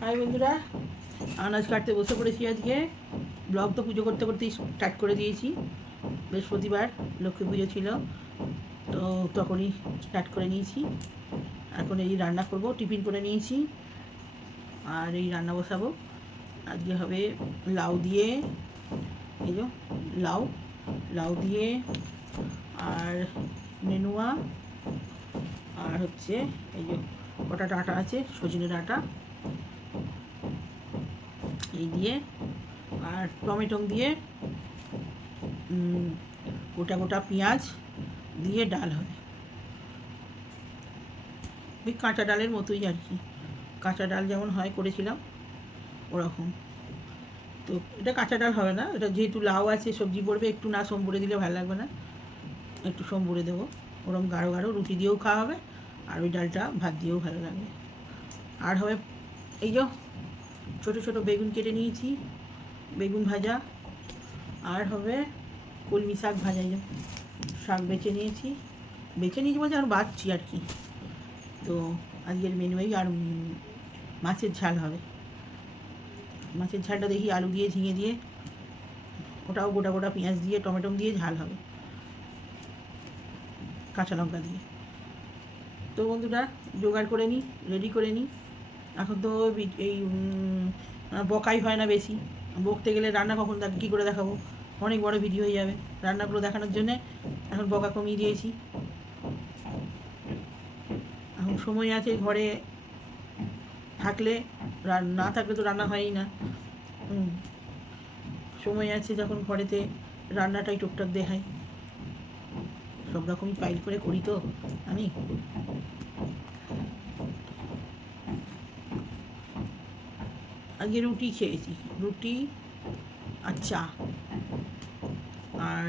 High বন্ধুরা, আনাজ কাটতে বসে পড়েছি। আজকে ব্লগ তো পুজো করতে করতেই স্টার্ট করে দিয়েছি। বৃহস্পতিবার লক্ষ্মী পুজো ছিল, তো তখনই স্টার্ট করে নিয়েছি। এখন এই রান্না করব, টিফিন করে নিয়েছি আর এই রান্না বসাবো। আজকে হবে লাউ দিয়ে, এই যে লাউ লাউ দিয়ে আর নেনুয়া, আর হচ্ছে এই যে কটা ডাঁটা আছে, সজনে ডাঁটা, এই দিয়ে আর টমেটো দিয়ে গোটা গোটা পেঁয়াজ দিয়ে ডাল হবে। ওই কাঁচা ডালের মতোই আর কি, কাঁচা ডাল যেমন হয় করেছিলাম ওরকম। তো এটা কাঁচা ডাল হবে না, এটা যেহেতু লাউ আছে সবজি পড়বে, একটু না সম্বরে দিলে ভালো লাগবে না, একটু সম্বরে দেবো। ওরকম গাঢ় গাঢ় রুটি দিয়েও খাওয়া হবে, আর ওই ডালটা ভাত দিয়েও ভালো লাগবে। আর হবে এই যে ছোটো ছোটো বেগুন কেটে নিয়েছি, বেগুন ভাজা। আর হবে কলমি শাক ভাজা, যে শাক বেছে নিয়েছি বলতে আর বাঁচছি আর কি। তো আজকের মেনু এই, আর মাছের ঝাল হবে। মাছের ঝালটা দেখি আলু দিয়ে ঝিঙে দিয়ে, ওটাও গোটা গোটা পেঁয়াজ দিয়ে টমেটো দিয়ে ঝাল হবে, কাঁচা লঙ্কা দিয়ে। তো বন্ধুরা জোগাড় করে নিই, রেডি করে নিই। এখন তো এই বকাই হয় না বেশি, বকতে গেলে রান্না কখন কী করে দেখাবো, অনেক বড় ভিডিও হয়ে যাবে। রান্নাগুলো দেখানোর জন্যে এখন বকা কমিয়ে দিয়েছি। এখন সময় আছে, ঘরে থাকলে, না থাকলে তো রান্না হয়ই না। সময় আছে যখন ঘরেতে, রান্নাটাই টুকটাক দেখাই। সব রকমই পাইল করে করি তো আমি। আজকে রুটি খেয়েছি, রুটি আর চা, আর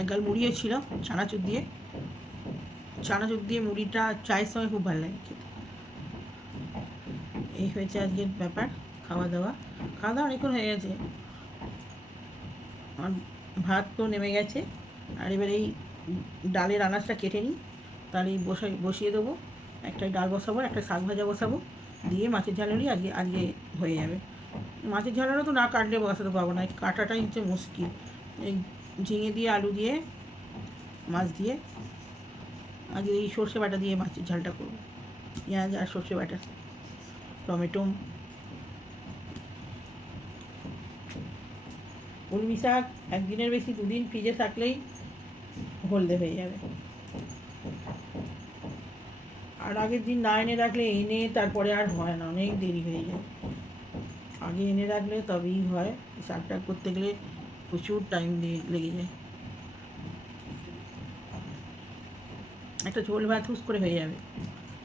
এক গাল মুড়িও ছিল চানাচুর দিয়ে। চানাচুর দিয়ে মুড়িটা চায়ের সঙ্গে খুব ভালো লাগে খেতে। এই হয়েছে আজকের ব্যাপার। খাওয়া দাওয়া অনেকক্ষণ হয়ে গেছে, আর ভাত তো নেমে গেছে। আর এবার এই ডালের আনাজটা কেটে নিই, তাহলে বসিয়ে দেবো। একটা ডাল বসাবো, একটা শাক ভাজা বসাবো, দিয়ে মাছের ঝালুরি আজকে আজকে হয়ে যাবে। মাছের ঝালুরও তো না কাটলে বসাতে পারবো না, কাটাটাই হচ্ছে মুশকিল। এই ঝিঙে দিয়ে আলু দিয়ে মাছ দিয়ে আজকে এই সর্ষে বাটা দিয়ে মাছের ঝালটা করবো, পেঁয়াজ আর সর্ষে বাটা, টমেটো। কলমি শাক একদিনের বেশি, দুদিন ফ্রিজে থাকলেই হলদে হয়ে যাবে। আর আগের দিন না এনে রাখলে, এনে তারপরে আর হয় না, অনেক দেরি হয়ে যায়। আগে এনে রাখলে তবেই হয়। শাক টাক করতে গেলে প্রচুর টাইম লেগে যায়। একটা ঝোল ভাত হুস করে হয়ে যাবে,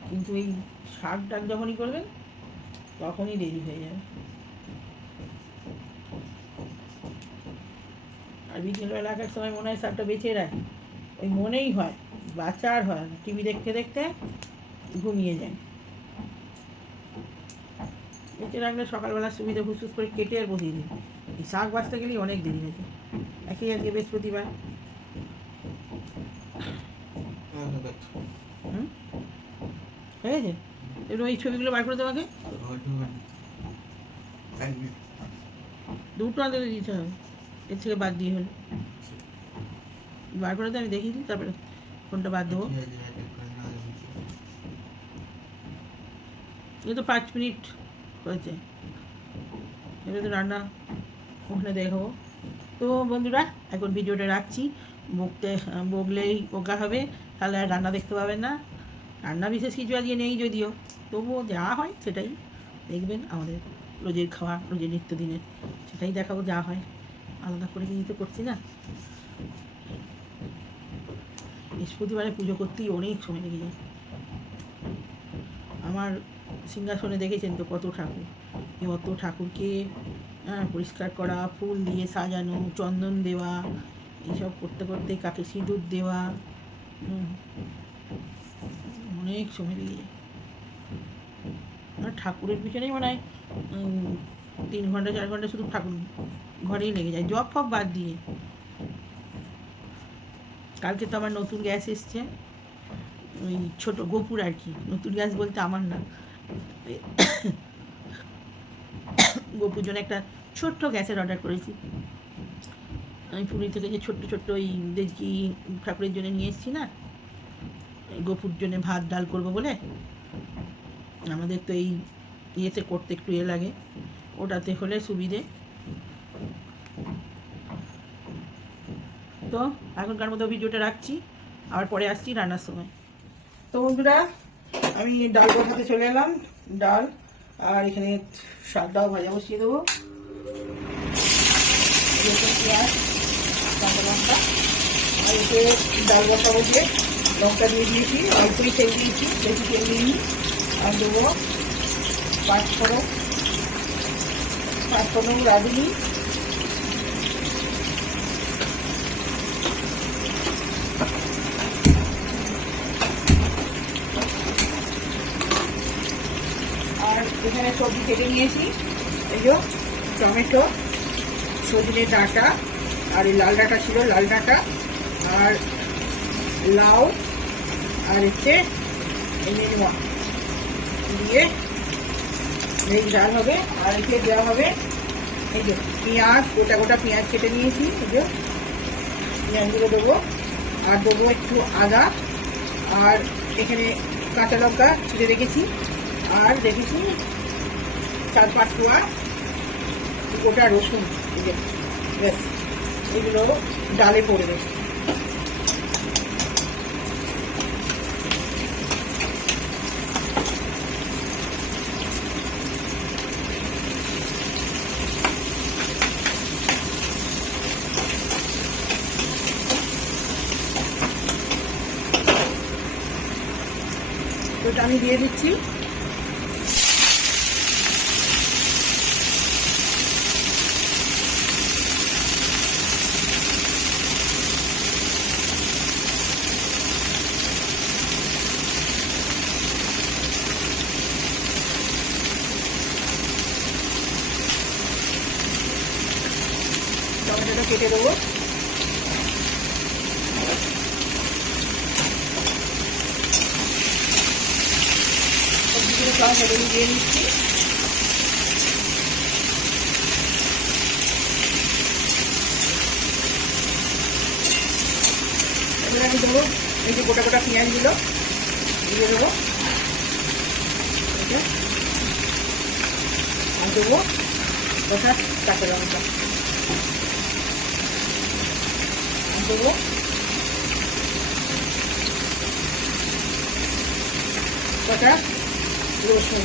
কিন্তু এই শাক টাক যখনই করবেন তখনই দেরি হয়ে যাবে। আর বিকেলবেলা একার সময় মনে হয় শাকটা বেঁচে রাখি, ওই মনেই হয়, বাচ্চা আর হয় না, টিভি দেখতে দেখতে ঘুমিয়ে যায়। বেঁচে রাখলে সকালবেলা সুবিধা ফুসফুস করে কেটে আর বসিয়ে দিই। এই শাক বাঁচতে গেলেই অনেক দেরি হয়েছে। একই আজকে বৃহস্পতিবার। হয়েছে, একটু এই ছবিগুলো বার করে দেওয়াকে, দুটো আনতে দিতে হবে, এর থেকে বাদ দিয়ে হলে বার করে দে, আমি দেখিয়ে দিই, তারপরে কোনটা বাদ দেবো। এ তো 5 মিনিট হয়েছে, এবার তো রান্না ওখানে দেখাবো। তো বন্ধুরা এখন ভিডিওটা রাখছি। বকলেই পোকা হবে, তাহলে আর রান্না দেখতে পাবেন না। রান্না বিশেষ কিছু আজকে নেই যদিও, তবুও যা হয় সেটাই দেখবেন। আমাদের রোজের খাওয়া, রোজের নিত্যদিনের, সেটাই দেখাবো যা হয়। আলাদা করে কিছু তো করছি না। বৃহস্পতিবারে পুজো করতেই অনেক সময় লেগে যায়। আমার সিংহাসনে দেখেছেন তো কত ঠাকুর, অত ঠাকুরকে পরিষ্কার করা, ফুল দিয়ে সাজানো, চন্দন দেওয়া, এইসব করতে করতে কাকে সিঁদুর দেওয়া, অনেক সময় লেগে যায়। ঠাকুরের পিছনেই মনে হয় 3 ঘন্টা 4 ঘন্টা শুধু ঠাকুর ঘরেই লেগে যায়, জব ফব বাদ দিয়ে। কালকে তো আমার নতুন গ্যাস এসছে, ওই ছোটো গোপুর আর কি। নতুন গ্যাস বলতে আমার না, গোপুর জন্য একটা ছোট্ট গ্যাসের অর্ডার করেছি। আমি পুরী থেকে যে ছোট্ট ছোট্ট ওই দেজকি ঠাকুরের জন্য নিয়ে এসেছি না, গোপুর জন্য ভাত ডাল করবো বলে। আমাদের তো এই ইয়েতে করতে একটু লাগে, ওটাতে হলে সুবিধে। তো এখনকার মতো ভিডিওটা রাখছি, আবার পরে আসছি রান্নার সময়। তো বন্ধুরা, আমি ডাল বসাতে চলে এলাম। ডাল আর এখানে শাকটাও ভাজা বসিয়ে দেবো। পেঁয়াজ, কাঁচা লঙ্কা, আর এতে ডাল বসা বসিয়ে লঙ্কা দিয়ে দিয়েছি, অল্পই তেল দিয়েছি, বেশি তেল দিইনি। আর দেবো পাঁচফোড়ন, রাঁধুনি, আর এখানে সবজি কেটে নিয়েছি। এই যে টমেটো, সজনে ডাঁটা, আর এই লাল ডাঁটা ছিল, লাল ডাঁটা, আর লাউ, আর হচ্ছে দিয়ে ভেজ ডাল হবে। আর এতে দেওয়া হবে এই যে পেঁয়াজ, গোটা গোটা পেঁয়াজ কেটে নিয়েছি, এই যে পেঁয়াজগুলো দেবো। আর দেবো একটু আদা, আর এখানে কাঁচা লঙ্কা ছিঁড়ে রেখেছি, আর রেখেছি 4-5 কোয়া গোটা রসুন। এই যে ব্যাস, এগুলো ডালে পড়বে। তো আমি দিয়ে দিচ্ছি। টমেটোটা কেটে দেবো। সবজিগুলো সব হেঁটে দিয়ে নিচ্ছি। এবার আমি দেবো এই যে গোটা গোটা পেঁয়াজগুলো দিয়ে দেবো। আর দেবো গোটা কাঁচা লঙ্কা, আর দেবো গোটা রসুন।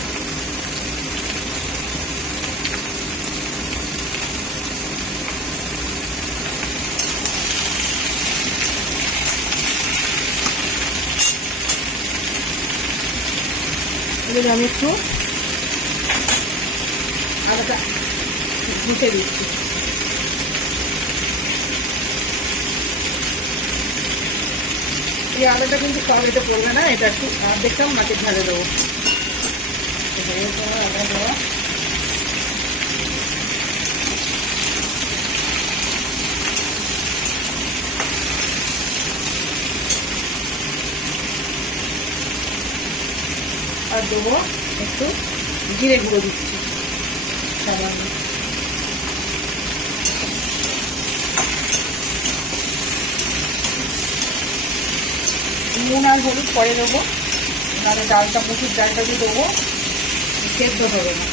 এবার আমি একটু আদাটা মুছে দিচ্ছি। এই আদাটা কিন্তু সব এটা পড়বে না, এটা একটু দেখলাম মাটির ঢালে দেবো। আদা দেওয়া, আর দেবো একটু জিরে গুঁড়ো দিচ্ছি সামান্য। নুন আর হলুদ পরে দেবো, নাহলে ডালটা, মুসুর ডালটা দিয়ে দেবো, সেদ্ধ হবে না।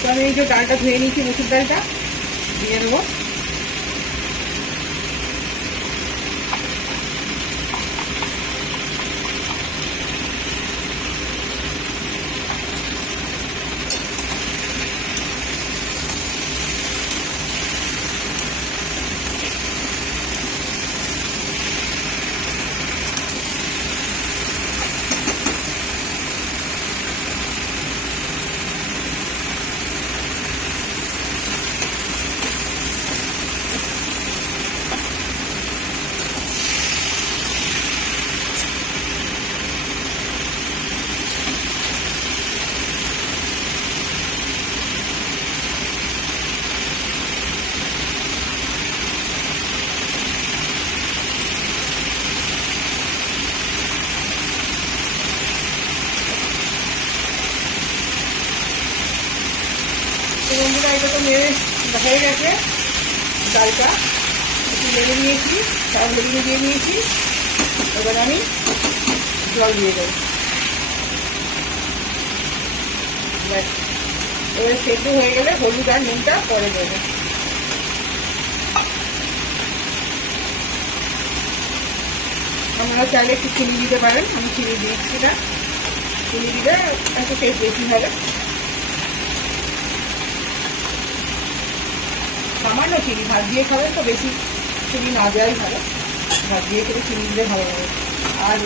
তো আমি এই যে ডালটা ধুয়ে নিয়েছি, মুসুর ডালটা দিয়ে দেবো। নেড়ে হয়ে গেছে, ডালটা একটু নেড়ে নিয়েছি, সব হলুদ দিয়ে নিয়েছি। এবার আমি জল দিয়ে দেবো। এবার সেদ্ধ হয়ে গেলে হলুদ আর নুনটা পরে দেবো। আপনারা চাইলে একটু চিনি দিতে পারেন, আমি চিনি দিচ্ছি না, চিনি দিলে একটু টেস্ট বেশি হবে। সামান্য চিনি, ভাত দিয়ে খাবেন তো বেশি চিনি না দেওয়াই ভালো, ভাত দিয়ে খেলে চিনি দিলে ভালো লাগে। আর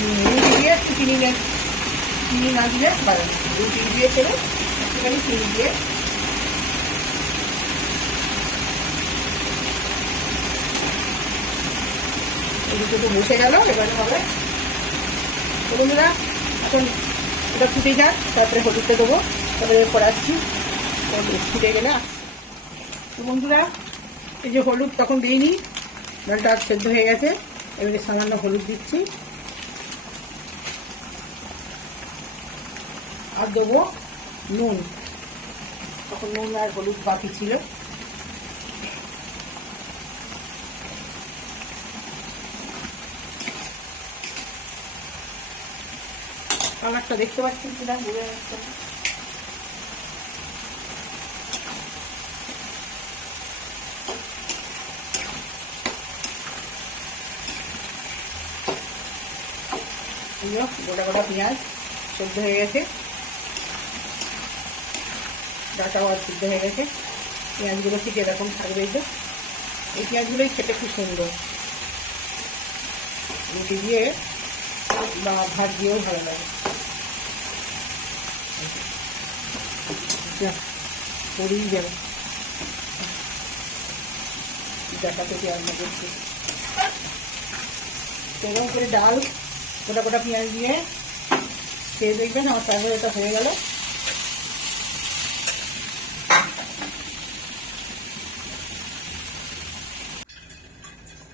রুটি দিয়ে একটু চিনি না দিলে ভালো, রুটি দিয়ে খেলে একটুখানি চিনি দিয়ে। এদিকে তো বসে গেল, এবারে হবে বন্ধুরা এখন ওটা ফুটে যাক, তারপরে হলুদটা দেবো, তারপরে এরপর আসছি ফুটে গেলে। তো বন্ধুরা এই যে হলুদ তখন দিইনি, ডালটা সেদ্ধ হয়ে গেছে, এবারে সামান্য হলুদ দিচ্ছি আর দেবো নুন, তখন নুন আর হলুদ বাকি ছিল। কালারটা দেখতে পাচ্ছেন কিনা বুঝে যাচ্ছে। গোটা গোটা পেঁয়াজ সেদ্ধ হয়ে গেছে, ডাটাও আর সিদ্ধ হয়ে গেছে। পেঁয়াজগুলো ঠিক এরকম থাকবে, এই পেঁয়াজগুলোই খেতে খুব সুন্দর, রুটি দিয়ে বা ভাত দিয়েও ভালো লাগে। পড়েই যাবে দেখাতে পেঁয়াজ না করছি। এরকম করে ডাল গোটা গোটা পেঁয়াজ দিয়ে খেয়ে দেখবেন, আমার তারপরে এটা হয়ে গেল।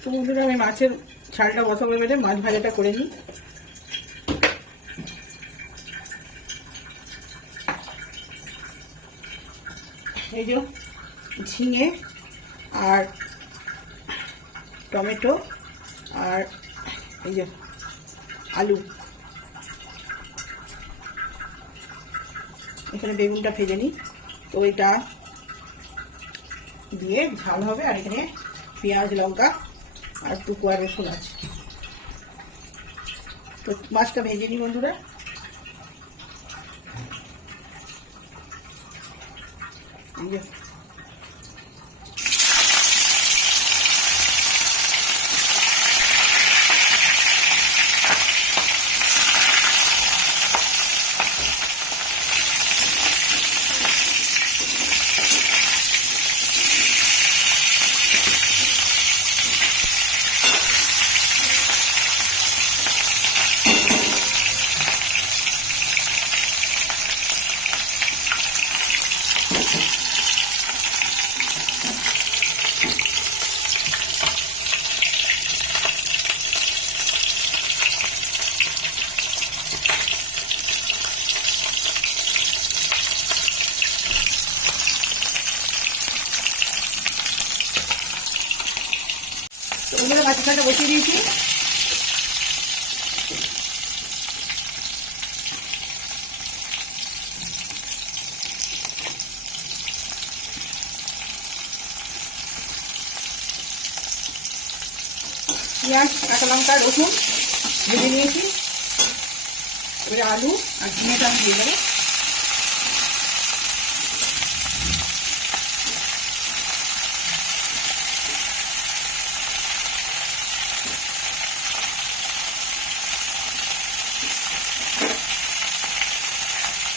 তো বন্ধুরা আমি মাছের ঝালটা বসাবো, বেড়ে মাছ ভাজাটা করে নিই। এই যে ঝিঙে আর টমেটো আর এই যে আলু, এখানে বেগুনটা ভেজে নিই, তো এটা দিয়ে ঝাল হবে। আর এখানে পেঁয়াজ লঙ্কা আর টুকু আর রসুন আছে। তো মাছটা ভেজে নিই বন্ধুরা। ওগুলো মাছটা বসিয়ে দিয়েছি। পেঁয়াজ কাঁচা লঙ্কা রসুন ভেজে নিয়েছি, এবারে আলু আর ঝিঙেটা আমি দিয়ে দেবো।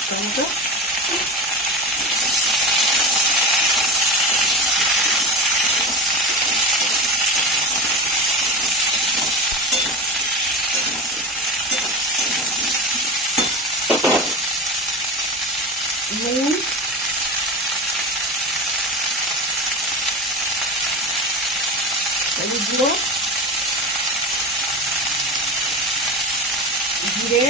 টমেটো নুন হলুদ গুঁড়ো জিরে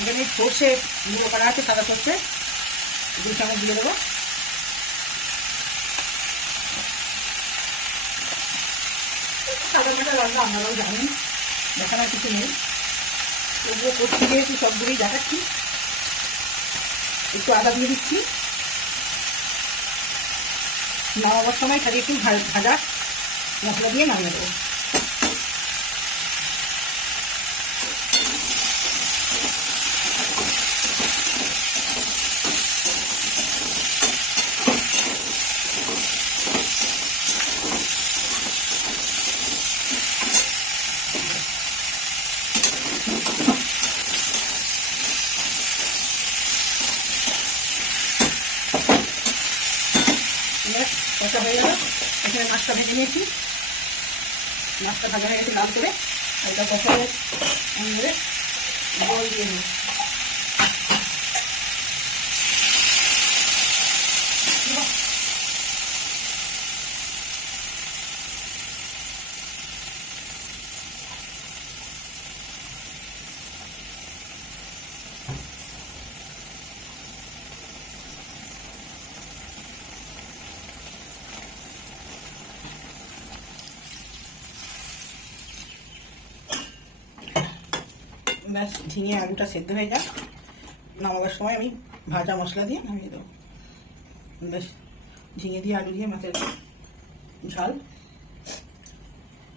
এখানে সর্ষে গুঁড়ো করা আছে, সাদা সর্ষে 2 চামচ দিয়ে দেবো। সাদা কাটা রান্না আপনারাও জানেন, দেখানোর কিছু নেই, তবুও করছি যেহেতু সবগুলোই দেখাচ্ছি। একটু আদা দিয়ে দিচ্ছি, নামাবার সময় খালি একটু ভাজা মশলা দিয়ে নামিয়ে দেবো। কষা হয়ে গেল, এখানে মাছটা ভেজে নিয়েছি, মাছটা ভাজা হয়ে গেছে লাল করে, এটা কষা হয়ে জল দিয়ে নেব। ব্যাস ঝিঙে আলুটা সেদ্ধ হয়ে যাক, নামাবার সময় আমি ভাজা মশলা দিয়ে নামিয়ে দেবো। ব্যাস ঝিঙে দিয়ে আলু দিয়ে মাছের ঝাল।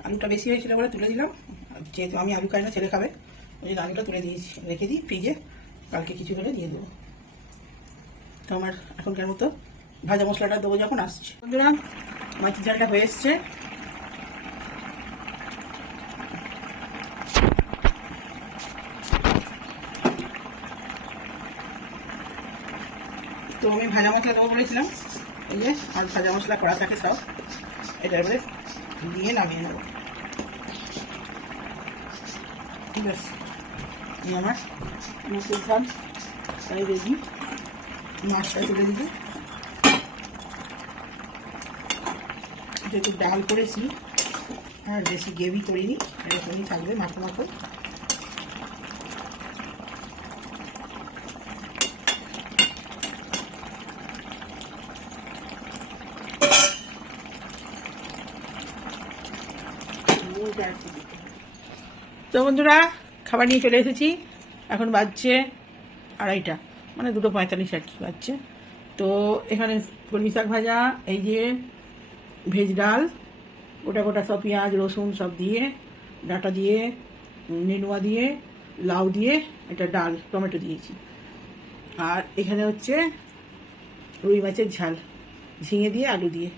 আলুটা বেশি হয়েছিল বলে তুলে দিলাম, যেহেতু আমি আলু খাই না, ছেলে খাবে, ওই জন্য আলুটা তুলে দিয়েছি, রেখে দিই ফ্রিজে, কালকে কিছু হলে দিয়ে দেবো। তো আমার এখনকার মতো ভাজা মশলাটা দেবো যখন আসছে। বন্ধুরা মাছের ঝালটা হয়ে এসছে, তো আমি ভাজা মশলা দেবো বলেছিলাম, এই যে আর ভাজা মশলা করা থাকে সব, এটার এবারে দিয়ে নামিয়ে নেব। ঠিক আছে, এই আমার মাছের ঝাল তাই রেডি। মাছটা তুলে দিবি, যেহেতু ডাল করেছি আর বেশি গ্রেভি করিনি, এরকমই থাকবে মাখো মাখো। তো বন্ধুরা খাবার নিয়ে চলে এসেছি, এখন বাজছে 2:30, মানে 2:45 আর কি বাজছে। তো এখানে কলমি শাক ভাজা, এই যে ভেজ ডাল, গোটা গোটা সব পেঁয়াজ রসুন সব দিয়ে, ডাঁটা দিয়ে, নেনুয়া দিয়ে, লাউ দিয়ে, এটা ডাল টমেটো দিয়েছি। আর এখানে হচ্ছে রুই মাছের ঝাল, ঝিঙে দিয়ে আলু দিয়ে,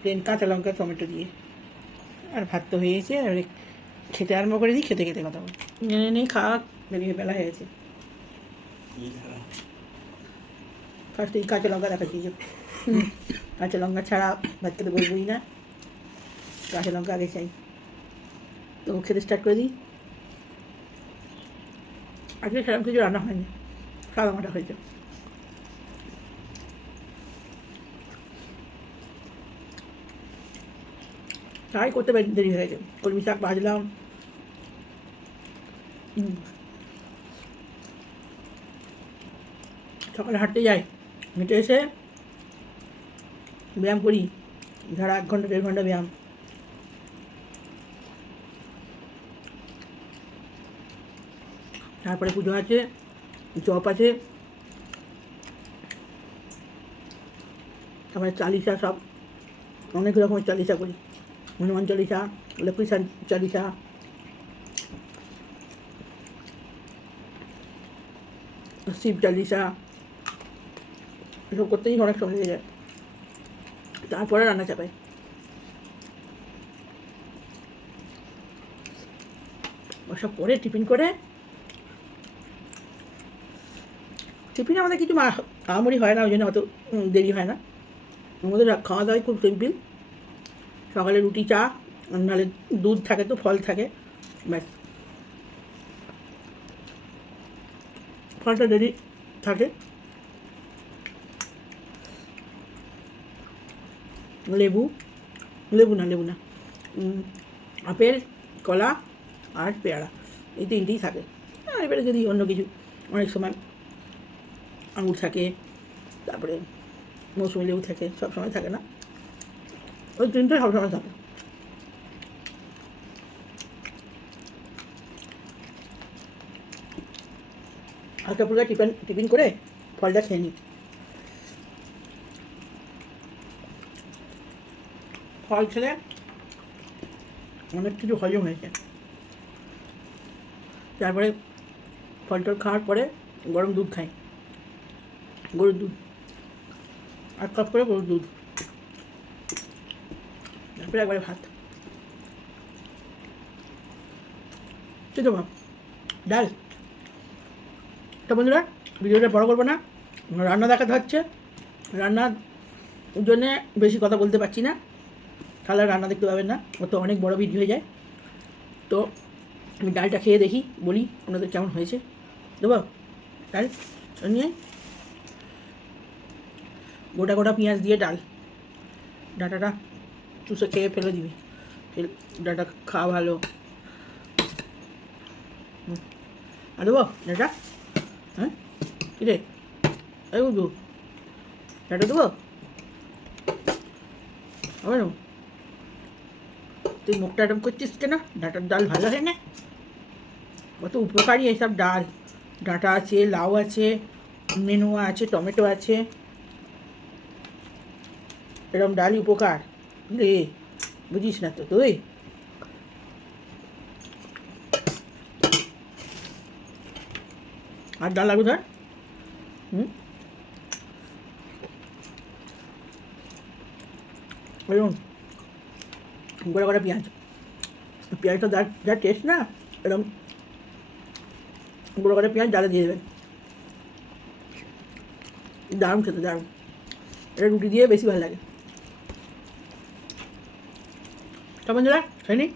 প্লেন কাঁচা লঙ্কা টমেটো দিয়ে। আর ভাত তো হয়ে গেছে, আর খেতে আরম্ভ করে দিই, খেতে খেতে কথা বলি। নেই খাওয়া বেরিয়ে বেলা হয়ে গেছে। ফার্স্ট এই কাঁচা লঙ্কা দেখাচ্ছি, যে কাঁচা লঙ্কা ছাড়া ভাত খেতে বলবই না, কাঁচা লঙ্কা আগে চাই। তো খেতে স্টার্ট করে দিই। আজকে সেরকম কিছু রান্না হয়নি, সাদা মাটা হয়েছে। তাই করতে দেরি হয়ে গেছে, কলমি শাক ভাজলাম, সকালে হাঁটতে যাই, হেঁটে এসে ব্যায়াম করি, ধরা 1 ঘন্টা 1.5 ঘন্টা ব্যায়াম, তারপরে পুজো আছে, জপ আছে, তারপরে চালিসা, সব অনেক রকমের চালিসা করি, হনুমান চালিসা, লক্ষ্মী চালিসা, শিব চালিসা, এসব করতেই অনেক সময় লেগে যায়। তারপরে রান্না চাপাই। ওসব করে টিফিন করে, টিফিনে আমাদের কিছু আহামরি হয় না, ওই জন্য অত দেরি হয় না। আমাদের খাওয়া দাওয়াই খুব সিম্পল, সকালে রুটি চা, নাহলে দুধ থাকে তো ফল থাকে, ব্যাস। ফলটা দেরি থাকে, লেবু না আপেল, কলা আর পেয়ারা, এই 3টেই থাকে। আর এবারে যদি অন্য কিছু অনেক সময় আঙুর থাকে, তারপরে মৌসুমি লেবু থাকে, সব সময় থাকে না, ওই তিনটে সবসময় থাকে। হালকা ফুলকা টিফিন করে ফলটা খেয়ে নিই। ফল খেলে অনেক কিছু হজম হয়েছে। তারপরে ফল টল খাওয়ার পরে গরম দুধ খাই, গরুর দুধ, 8 কাপ করে গরুর দুধ, তারপরে একবারে ভাত। ঠিক আছে, ডাল। তো বন্ধুরা, ভিডিওটা বড় করবো না, রান্না দেখাতে হচ্ছে। রান্নার জন্যে বেশি কথা বলতে পারছি না, তাহলে রান্না দেখতে পাবেন না, ও তো অনেক বড় ভিডিও হয়ে যায়। তো আমি ডালটা খেয়ে দেখি, বলি আপনাদের কেমন হয়েছে। দেবো ডাল নিয়ে, গোটা গোটা পেঁয়াজ দিয়ে ডাল, ডাঁটাটা চুষে খেয়ে ফেলে দিবি, ডাঁটা খাওয়া ভালো। আর দেবো ডাঁটা, হ্যাঁ কী রে, এই বুঝবো ডাঁটা দেবো, হবে না? তুই মুখটা এরম করছিস কেন? ডাঁটার ডাল ভালো হয় না? কত উপকারী এইসব ডাল, ডাঁটা আছে, লাউ আছে, নেনুয়া আছে, টমেটো আছে, এরকম ডালই উপকার রে, বুঝিস না তো তুই? আর ডাল লাগবে ধর, এরকম গোড়া গোড়া পেঁয়াজ, পেঁয়াজটা যা টেস্ট না, এরকম গোড়া গোড়া পেঁয়াজ ডালে দিয়ে দেবেন, দারুণ খেতে, দারুণ। এটা রুটি দিয়ে বেশি ভালো লাগে। তো বন্ধুরা খাইনি,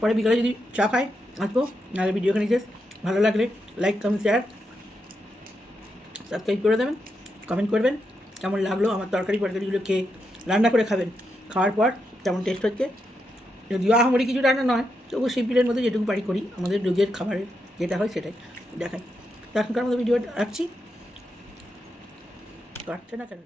পরে বিকালে যদি চা খাই আসবো, নাহলে ভিডিও এখানে শেষ। ভালো লাগলে লাইক, কমেন্ট, শেয়ার, সাবস্ক্রাইব করে দেবেন, কমেন্ট করবেন কেমন লাগলো আমার তরকারিগুলো খেয়ে, রান্না করে খাবেন, খাওয়ার পর কেমন টেস্ট হচ্ছে। যদিও আহামরি কিছু রান্না নয়, তবু সিম্পলের মধ্যে যেটুকু বাড়ি করি, আমাদের রোজের খাবারের যেটা হয় সেটাই দেখাই। তো এখনকার মতো ভিডিও রাখছি, কাটছে না কেন?